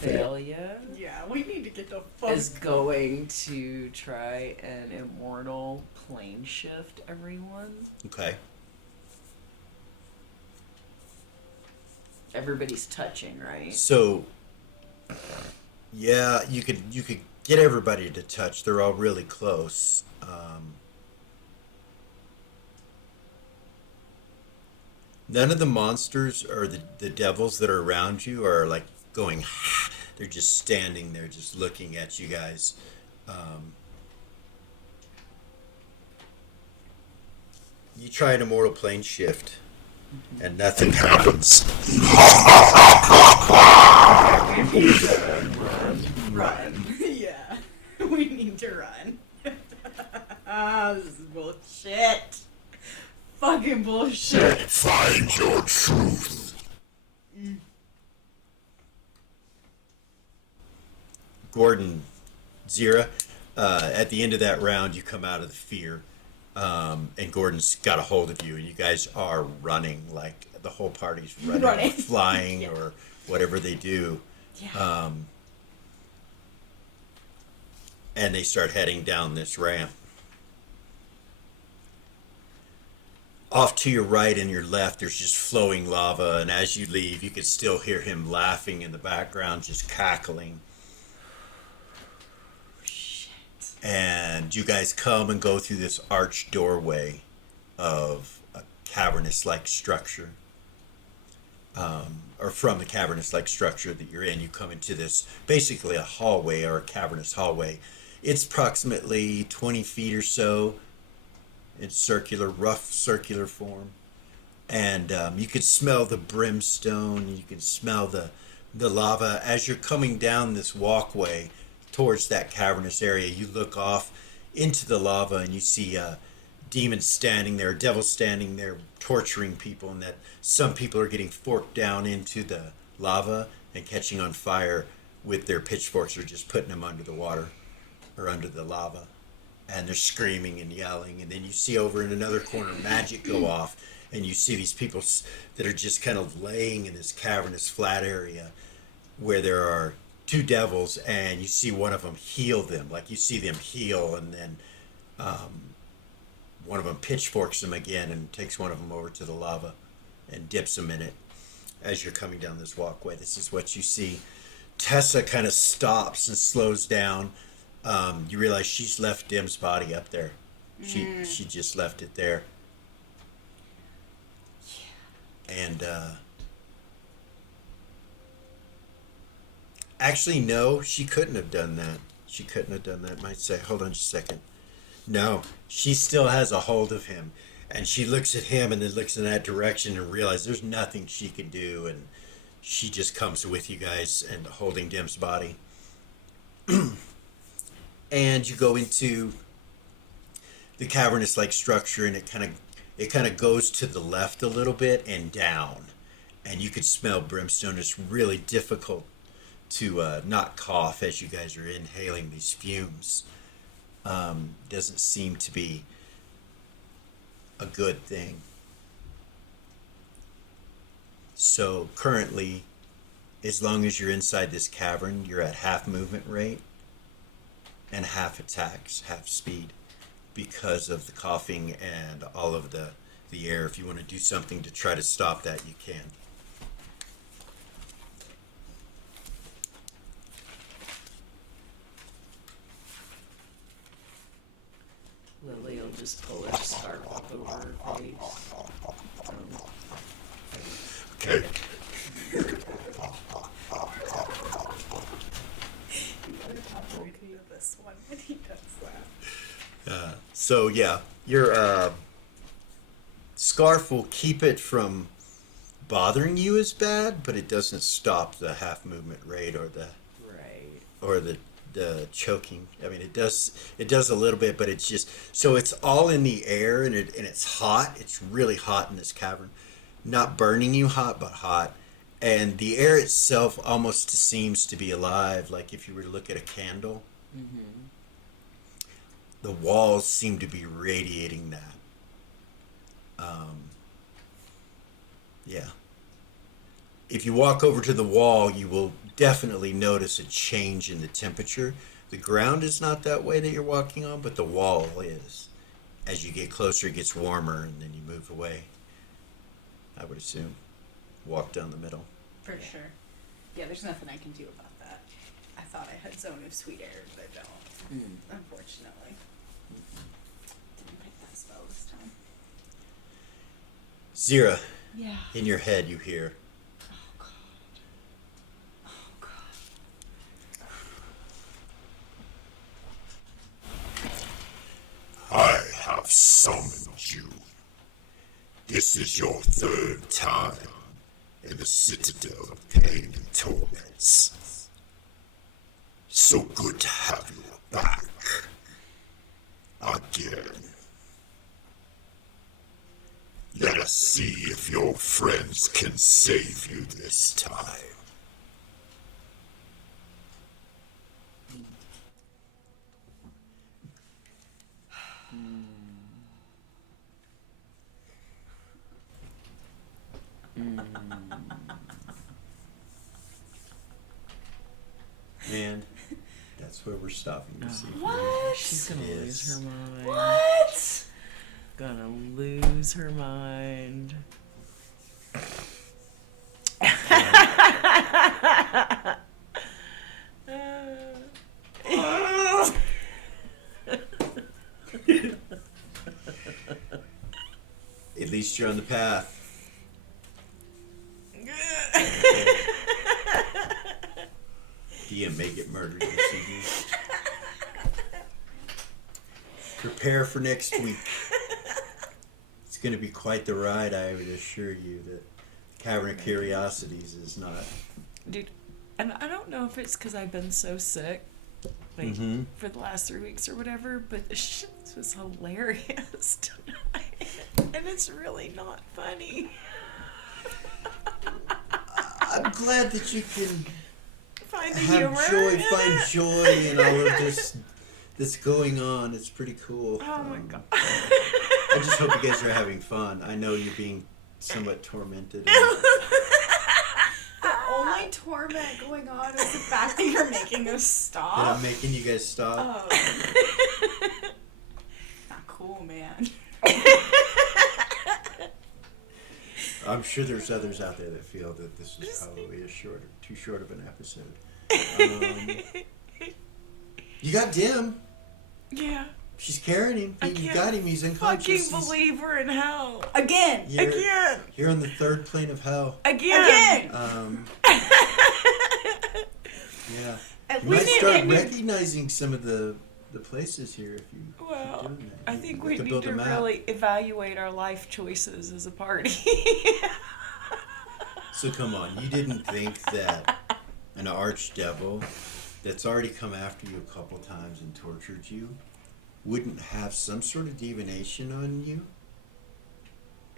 Velia Yeah, we need to get the fuck. is going to try an immortal plane shift everyone. Okay. Everybody's touching, right? So, yeah, you could get everybody to touch. They're all really close. None of the monsters or the devils that are around you are like going. They're just standing there, just looking at you guys. You try an immortal plane shift, and nothing happens. Run. Yeah. We need to run. This is bullshit. Fucking bullshit. Find your truth. Gordon, Zira, at the end of that round, you come out of the fear, and Gordon's got a hold of you, and you guys are running like the whole party's running, Running. or flying, Yeah. or whatever they do. Yeah. And they start heading down this ramp. Off to your right and your left, there's just flowing lava, and as you leave, you can still hear him laughing in the background, just cackling. Shit. And you guys come and go through this arched doorway of a cavernous-like structure. Or from the cavernous-like structure that you're in, you come into this, basically a hallway or a cavernous hallway. It's approximately 20 feet or so. It's circular, rough circular form. And you can smell the brimstone, you can smell the lava. As you're coming down this walkway towards that cavernous area, you look off into the lava and you see demons standing there, devils standing there, torturing people, and that some people are getting forked down into the lava and catching on fire with their pitchforks, or just putting them under the water or under the lava. And they're screaming and yelling. And then you see over in another corner magic go off, and you see these people that are just kind of laying in this cavernous flat area where there are two devils, and you see one of them heal them. Like you see them heal, and then one of them pitchforks them again and takes one of them over to the lava and dips them in it as you're coming down this walkway. This is what you see. Tessa kind of stops and slows down. You realize she's left Dim's body up there. She just left it there. And actually, no, she couldn't have done that. She couldn't have done that. Might say, hold on just a second. No, she still has a hold of him. And she looks at him and then looks in that direction and realizes there's nothing she can do. And she just comes with you guys and holding Dim's body. And you go into the cavernous-like structure, and it kind of goes to the left a little bit and down, and you could smell brimstone. It's really difficult to not cough as you guys are inhaling these fumes. Doesn't seem to be a good thing. So currently, as long as you're inside this cavern, you're at half movement rate and half attacks, half speed, because of the coughing and all of the air. If you want to do something to try to stop that, you can. Lily will just pull her scarf up over her face. Okay. This one when he does that. So yeah, your scarf will keep it from bothering you as bad, but it doesn't stop the half movement rate or the Right. the choking. I mean, it does a little bit, but it's just so it's all in the air, and it's hot. It's really hot in this cavern, not burning you hot, but hot. And the air itself almost seems to be alive, like if you were to look at a candle. Mm-hmm. The walls seem to be radiating that. Yeah. If you walk over to the wall, you will definitely notice a change in the temperature. The ground is not that way that you're walking on, but the wall is. As you get closer, it gets warmer, and then you move away. I would assume. Walk down the middle. For sure. Yeah, there's nothing I can do about that. I thought I had Zone of Sweet Air, but I don't. Unfortunately. Didn't pick that spell this time. Zira, Yeah. In your head, you hear, Oh God. Oh God. I have summoned you. This is your third time in the citadel of pain and torments. So good to have you back. Again. Let us see if your friends can save you this time. and that's where we're stopping this evening. What? She's gonna lose Yes. her mind. What? Gonna lose her mind. At least you're on the path. DM may get murdered this evening. Prepare for next week. It's going to be quite the ride, I would assure you. That Cavern of Curiosities is not. Dude, and I don't know if it's because I've been so sick, like, Mhm. for the last 3 weeks or whatever, but this shit was hilarious tonight. And it's really not funny. I'm glad that you can Find the have humor joy, in find it. joy in all of this that's going on. It's pretty cool. Oh my god. I just hope you guys are having fun. I know you're being somewhat tormented. The only torment going on is the fact that you're making us That stop. I'm making you guys stop. Oh. Not cool, man. I'm sure there's others out there that feel that this is probably too short of an episode. You got Dim. Yeah. She's carrying him. I You can't got him. He's unconscious. Fucking believe we're in hell. Again. You're, Again. You're on the third plane of hell. Again. Again. Yeah. At You might least start it made me- recognizing some of the places here if you keep Well, doing that. I You think have we to need build to a map. really evaluate our life choices as a party. So come on, you didn't think that an archdevil that's already come after you a couple times and tortured you wouldn't have some sort of divination on you?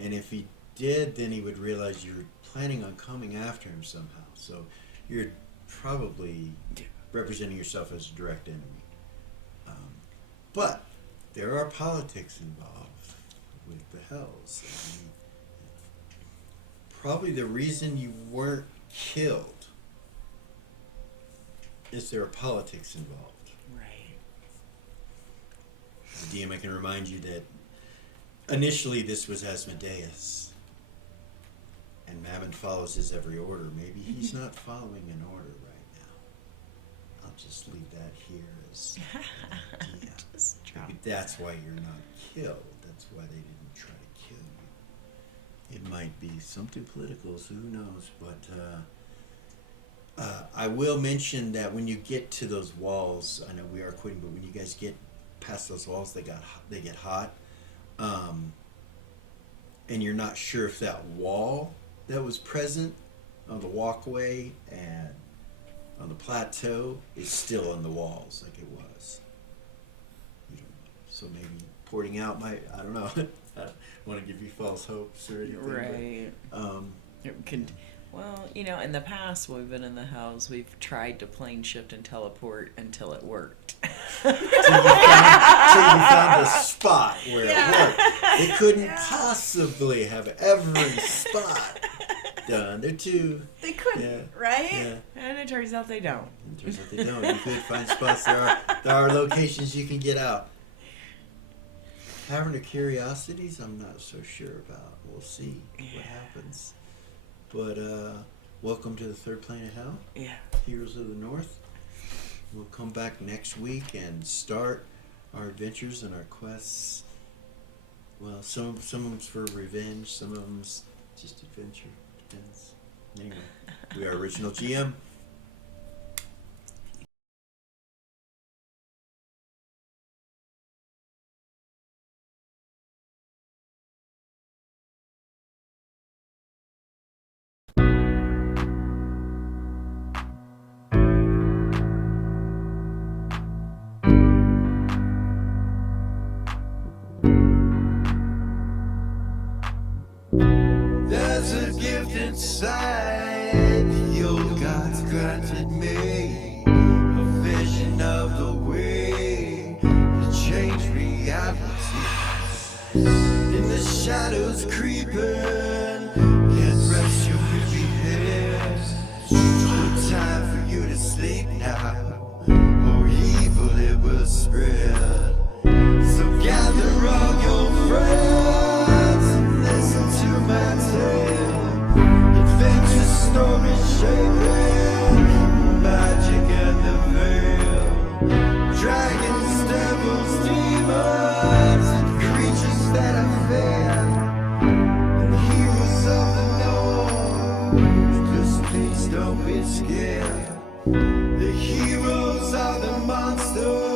And if he did, then he would realize you're planning on coming after him somehow. So you're probably representing yourself as a direct enemy. But there are politics involved with the Hells. And probably the reason you weren't killed is there are politics involved. Right. As a DM, I can remind you that initially this was Asmodeus, and Mammon follows his every order. Maybe he's not following an order right now. I'll just leave that here as an idea. Just drop Maybe that's why you're not killed. That's why they didn't try to kill you. It might be something political, so who knows? But I will mention that when you get to those walls, I know we are quitting, but when you guys get past those walls, they get hot, and you're not sure if that wall that was present on the walkway and on the plateau is still on the walls like it was. You don't know. So maybe porting out might, I don't know. I don't want to give you false hopes or anything. Right. But, It could, well, you know, in the past when we've been in the house, we've tried to plane shift and teleport until it worked. so you found a spot where it worked. They couldn't possibly have every spot done. They're too. They couldn't, Yeah. right? Yeah. And it turns out they don't. It turns out they don't. You could find spots. There are locations you can get out. Cavern of Curiosities, I'm not so sure about. We'll see what happens. But welcome to the third plane of hell, Yeah. Heroes of the North. We'll come back next week and start our adventures and our quests. Well, some of them's for revenge, some of them's just adventure. Depends. Anyway, we are Original GM. There's a gift inside your God's granted me, a vision of the way to change reality. In the shadows creeping, can't rest your weary head. No time for you to sleep now, or evil it will spread. So gather all your friends and listen to my tale. Adventure story shaping, magic and the veil. Dragons, devils, demons, and creatures that I fear. And heroes of the north, just please don't be scared. The heroes are the monsters.